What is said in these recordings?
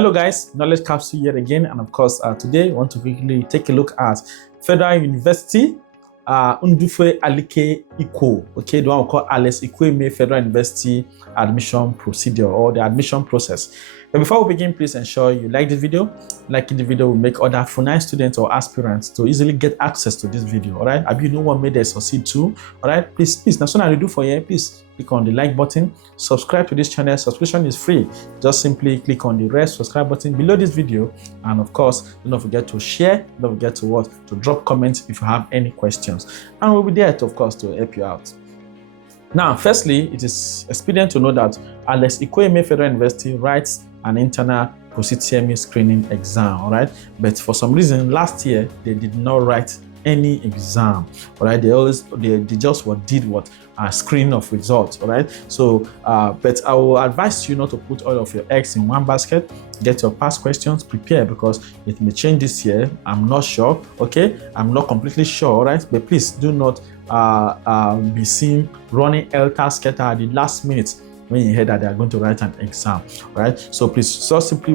Hello guys, Knowledge Capsule here again, and of course today I want to quickly take a look at Federal University Ndufu-Alike ICO, okay, the one we call Alex Ekwueme Federal University admission procedure or the admission process. But before we begin, please ensure you like the video. Liking the video will make other FUNAI students or aspirants to easily get access to this video. All right, have you know what made them succeed too? All right, please, that's what I do for you. Please click on the like button, subscribe to this channel. Subscription is free. Just simply click on the red subscribe button below this video, and of course, don't forget to share. Don't forget to drop comments if you have any questions, and we'll be there to, of course, to help you out. Now, firstly, it is expedient to know that Alex Ekwueme Federal University writes an internal Post-UTME screening exam, all right? But for some reason, last year, they did not write any exam, all right? They just did a screening of results, all right? So, but I will advise you not to put all of your eggs in one basket. Get your past questions prepared because it may change this year. I'm not sure, okay? I'm not completely sure, all right? But please do not be seen running helter-skelter at the last minute when you hear that they are going to write an exam, right? So please just simply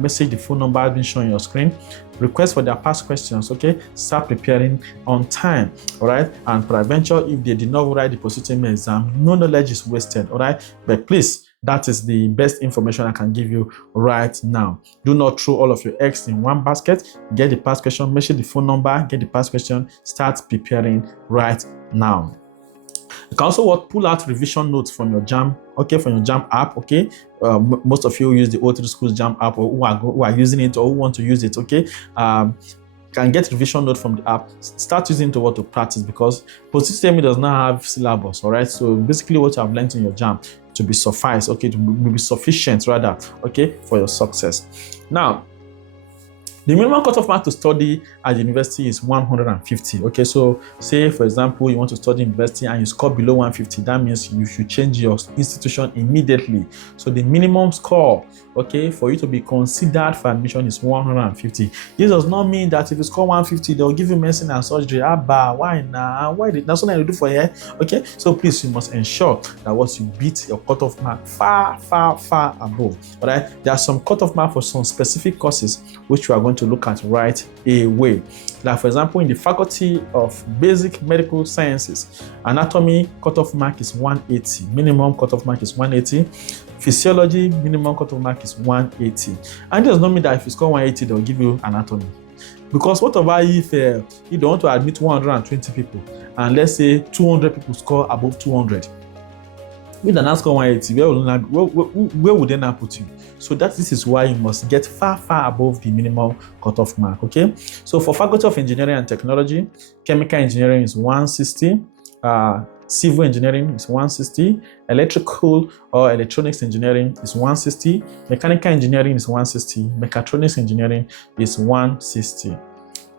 message the phone number being shown on your screen, request for their past questions, okay? Start preparing on time, all right? And peradventure, if they did not write the Post-UTME exam, no knowledge is wasted, all right? But please, that is the best information I can give you right now. Do not throw all of your eggs in one basket. Get the past question, message the phone number, get the past question, start preparing right now. You can also pull out revision notes from your JAMB, okay, from your JAMB app, okay. Most of you use the O3 Schools JAMB app, or who are using it or who want to use it, okay. Can get revision note from the app. Start using it to practice because Post-UTME does not have syllabus, all right. So basically, what you have learned in your JAMB to be suffice, okay, to be sufficient rather, okay, for your success. Now, the minimum cutoff mark to study at university is 150. Okay, so say for example you want to study university and you score below 150, that means you should change your institution immediately. So the minimum score, okay, for you to be considered for admission is 150. This does not mean that if you score 150, they'll give you medicine and surgery. Why now? Why did that's what I do for you? Okay, so please, you must ensure that once you beat your cutoff mark far above. All right, there are some cutoff mark for some specific courses which we are going to look at right away. Like for example, in the Faculty of Basic Medical Sciences, anatomy cutoff mark is 180. Minimum cutoff mark is 180. Physiology minimum cutoff mark is 180. And it does not mean that if you score 180, they'll give you anatomy. Because what about if you don't want to admit 120 people and let's say 200 people score above 200? With an score 180, where would they now put you? So this is why you must get far above the minimum cutoff mark, okay? So for Faculty of Engineering and Technology, Chemical Engineering is 160, Civil Engineering is 160, Electrical or Electronics Engineering is 160, Mechanical Engineering is 160, Mechatronics Engineering is 160.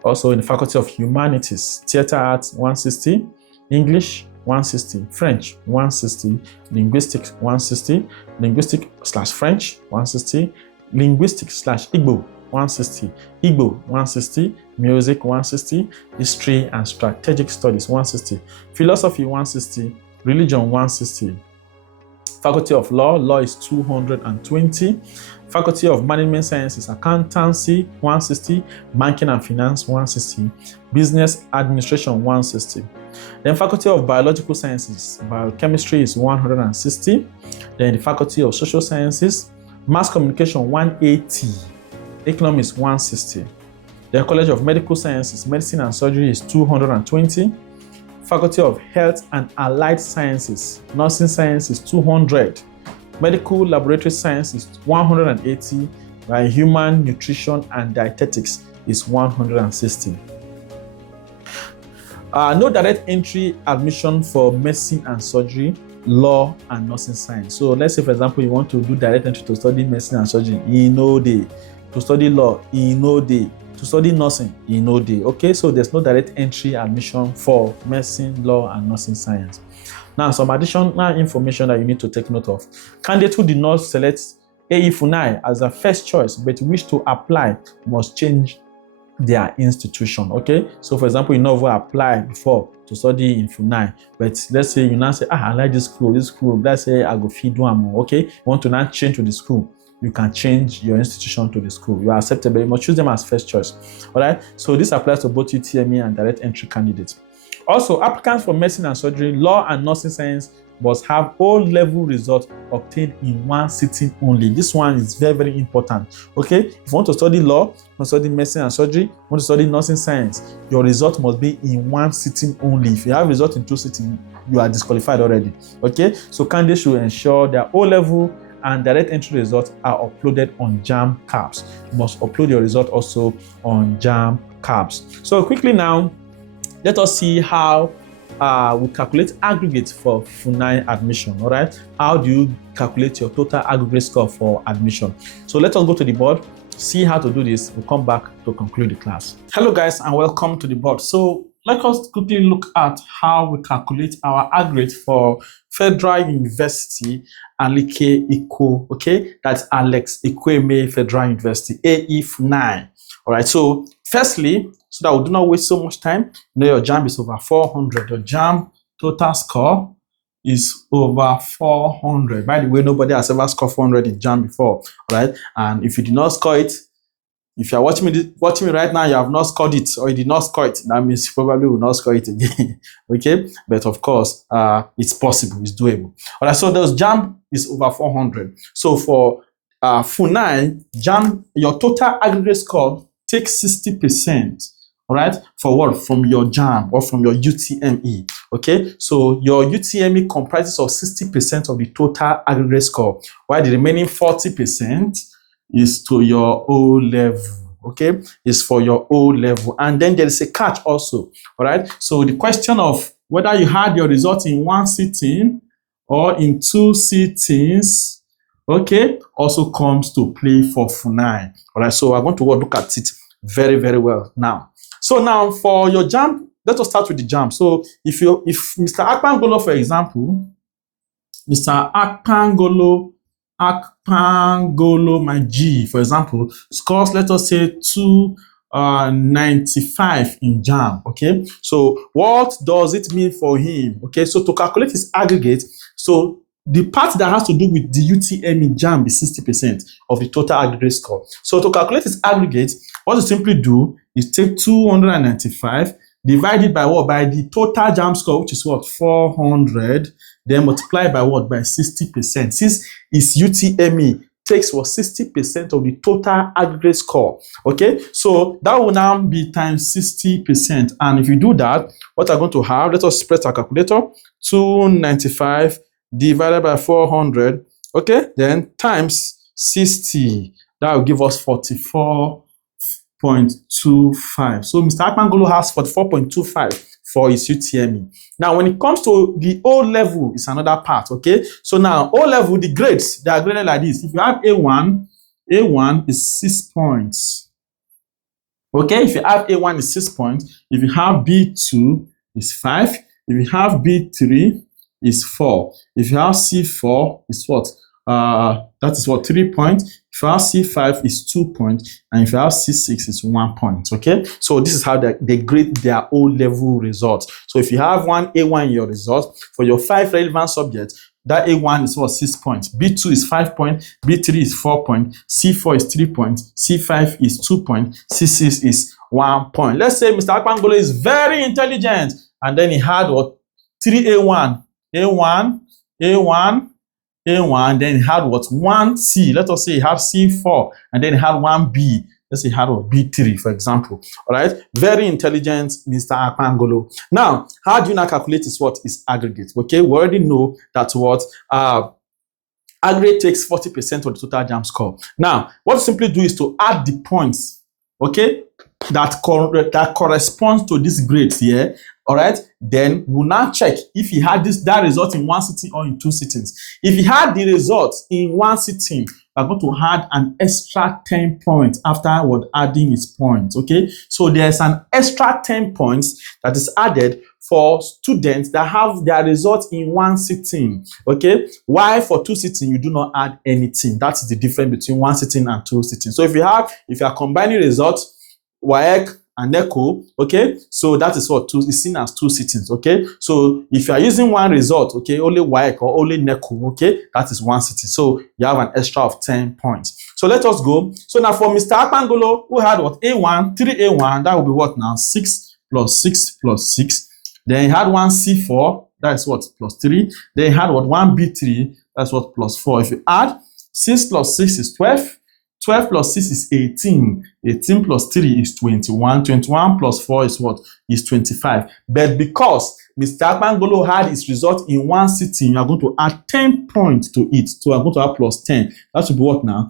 Also in the Faculty of Humanities, Theatre Arts 160, English 160, French 160, Linguistics 160, Linguistic/French 160, Linguistic/Igbo 160, Igbo 160, Music 160, History and Strategic Studies 160, Philosophy 160, Religion 160. Faculty of Law is 220. Faculty of Management Sciences, Accountancy 160, Banking and Finance 160, Business Administration 160. Then Faculty of Biological Sciences, Biochemistry is 160. Then the Faculty of Social Sciences, Mass Communication 180, Economics 160. Then College of Medical Sciences, Medicine and Surgery is 220. Faculty of Health and Allied Sciences, Nursing Science is 200. Medical Laboratory Science is 180, while Human Nutrition and Dietetics is 160. No direct entry admission for medicine and surgery, law and nursing science. So let's say for example you want to do direct entry to study medicine and surgery, to study law, to study nursing, okay? So there's no direct entry admission for medicine, law and nursing science. Now, some additional information that you need to take note of. Candidates who did not select AE-FUNAI as a first choice but wish to apply must change their institution, okay? So for example, you never applied before to study in FUNAI, but let's say you now say, I like this school, let's say I go feed one more, okay? You want to now change to the school. you can change your institution to the school. You are accepted, but you must choose them as first choice. All right. So this applies to both UTME and direct entry candidates. Also, applicants for medicine and surgery, law and nursing science must have O-level results obtained in one sitting only. This one is very, very important. Okay, if you want to study law, you want to study medicine and surgery, you want to study nursing science, your result must be in one sitting only. If you have result in two sittings, you are disqualified already. Okay, so candidates should ensure their O-level and direct entry results are uploaded on JAMB CAPS. You must upload your result also on JAMB CAPS. So quickly now, let us see how we calculate aggregate for FUNAI admission. All right, how do you calculate your total aggregate score for admission? So let us go to the board, see how to do this. We'll come back to conclude the class. Hello guys, and welcome to the board. So let us quickly look at how we calculate our aggregate for Federal University Alike Eco. Okay, that's Alex Ekwueme Federal University, AE-FUNAI. All right, so firstly, so that we do not waste so much time, you know your JAMB is over 400. Your JAMB total score is over 400. By the way, nobody has ever scored 400 in JAMB before, right? And if you did not score it, if you are watching me right now, you have not scored it, or you did not score it, that means you probably will not score it again. Okay, but of course, it's possible, it's doable. All right, so those JAMB is over 400. So for FUNAI, JAMB, your total aggregate score takes 60%. All right, for what? From your JAMB or from your UTME. Okay, so your UTME comprises of 60% of the total aggregate score, while the remaining 40% is to your O level. Okay, is for your O level, and then there is a catch also. All right, so the question of whether you had your result in one sitting or in two sittings, okay, also comes to play for FUNAI. All right, so I want to look at it very, very well now. So now for your JAMB, let us start with the JAMB. So if Mr. Akpangolo, for example, Mr. Akpangolo, my G, for example, scores, let us say 295 in JAMB. Okay, so what does it mean for him? Okay, so to calculate his aggregate, so the part that has to do with the UTME JAMB is 60% of the total aggregate score. So to calculate its aggregate, what you simply do is take 295 divided by what? By the total JAMB score, which is what? 400, then multiply by what? By 60%. Since its UTME takes what? 60% of the total aggregate score. Okay, so that will now be times 60%. And if you do that, what I'm going to have, let us press our calculator, 295 divided by 400, okay, then times 60, that will give us 44.25. So Mr. Akpangolo has 44.25 for his UTME. Now, when it comes to the O level, it's another part, okay? So now, O level, the grades, they are graded like this. If you have A1, A1 is 6 points. Okay, if you have A1 is 6 points. If you have B2 is 5. If you have B3 is 4. If you have C4 is what? That is what? 3 points. If you have C5 is 2 points, and if you have C6 is 1 point. Okay, so this is how they grade their O level results. So if you have one A1 in your result for your 5 relevant subjects, that A1 is what? 6 points. B2 is 5 points. B3 is 4 points. C4 is 3 points. C5 is 2 points. C6 is 1 point. Let's say Mr. Akpangolo is very intelligent, and then he had what? 3 A1. A1, then he had what? 1C. Let us say he had C4, and then he had 1B. Let's say he had what? B3, for example. All right, very intelligent Mr. Akpangolo. Now, how do you now calculate is what is aggregate? Okay, we already know that what aggregate takes 40% of the total JAMB score. Now, what you simply do is to add the points, okay, that corresponds to this grades here. All right, then we'll now check if he had that result in one sitting or in two sittings. If he had the result in one sitting, we're going to add an extra 10 points afterward adding his points. Okay, so there's an extra 10 points that is added for students that have their results in one sitting. Okay, why for two sittings you do not add anything? That is the difference between one sitting and two sittings. So if you are combining results, WAEC and NECO, okay? So that is what is seen as 2 sittings, okay? So if you are using one result, okay, only WAEC or only NECO, okay, that is 1 sitting. So you have an extra of 10 points. So let us go. So now for Mr. Akpangolo, who had what? A1, 3A1, that will be what now? 6 plus 6 plus 6. Then he had one C4, that's what? Plus 3. Then he had what? One B3, that's what? Plus 4. If you add, 6 plus 6 is 12. 12 plus 6 is 18. 18 plus 3 is 21. 21 plus 4 is what? Is 25. But because Mr. Akpangolo had his result in 1 sitting, you are going to add 10 points to it. So I'm going to add plus 10. That should be what now?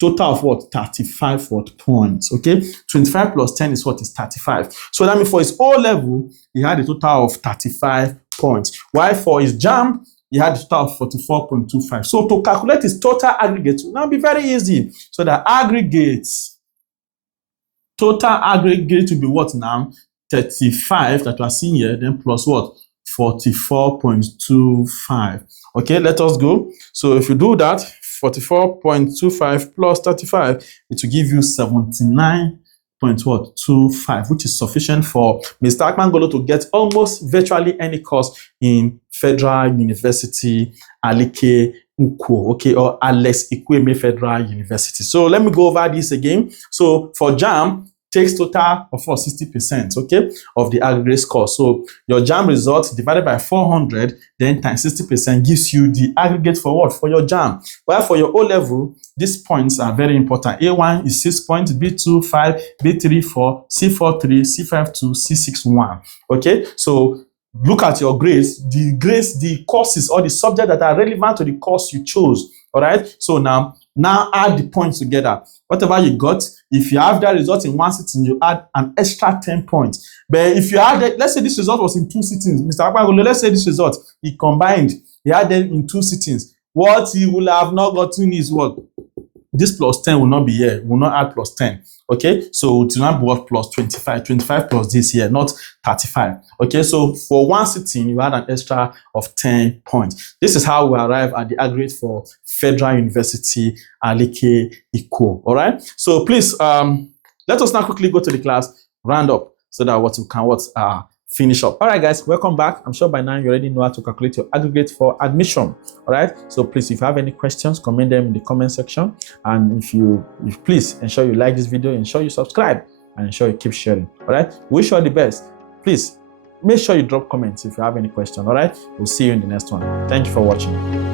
Total of what? 35 what points. Okay? 25 plus 10 is what? Is 35. So that means for his O level, he had a total of 35 points. While for his JAMB, he had a total of 44.25. So to calculate his total aggregate will now be very easy. So the total aggregate will be what now? 35 that we are seeing here, then plus what? 44.25. Okay, let us go. So if you do that, 44.25 plus 35, it will give you 79.25, which is sufficient for Mr. Akpangolo to get almost virtually any course in Federal University, Alike, Ukwo, okay, or Alex Ekwueme Federal University. So let me go over this again. So for JAMB, takes total of 60%, okay, of the aggregate score. So your JAMB result divided by 400, then times 60% gives you the aggregate for what? For your JAMB. While for your O level, these points are very important. A1 is 6 points, B2 5, B3 4, C4 3, C5 2, C6 1. Okay, so look at your grades, the courses or the subjects that are relevant to the course you chose. All right, so now add the points together. Whatever you got, if you have that result in 1 sitting, you add an extra 10 points. But if you add it, let's say this result was in 2 sittings, Mr. Akpangolo, let's say this result, he had them in 2 sittings. What he will have not gotten is what? This plus 10 will not be here, will not add plus 10. Okay, so it will not be what? Plus 25. 25 plus this here, not 35. Okay, so for 1 sitting, you add an extra of 10 points. This is how we arrive at the aggregate for Federal University, Alike, Ikwo. All right, so please, let us now quickly go to the class, round up, so that what we can finish up. All right, guys, welcome back. I'm sure by now you already know how to calculate your aggregate for admission. All right, so please, if you have any questions, comment them in the comment section. And if please ensure you like this video, ensure you subscribe, and ensure you keep sharing. All right, wish you all the best. Please make sure you drop comments if you have any question. All right, we'll see you in the next one. Thank you for watching.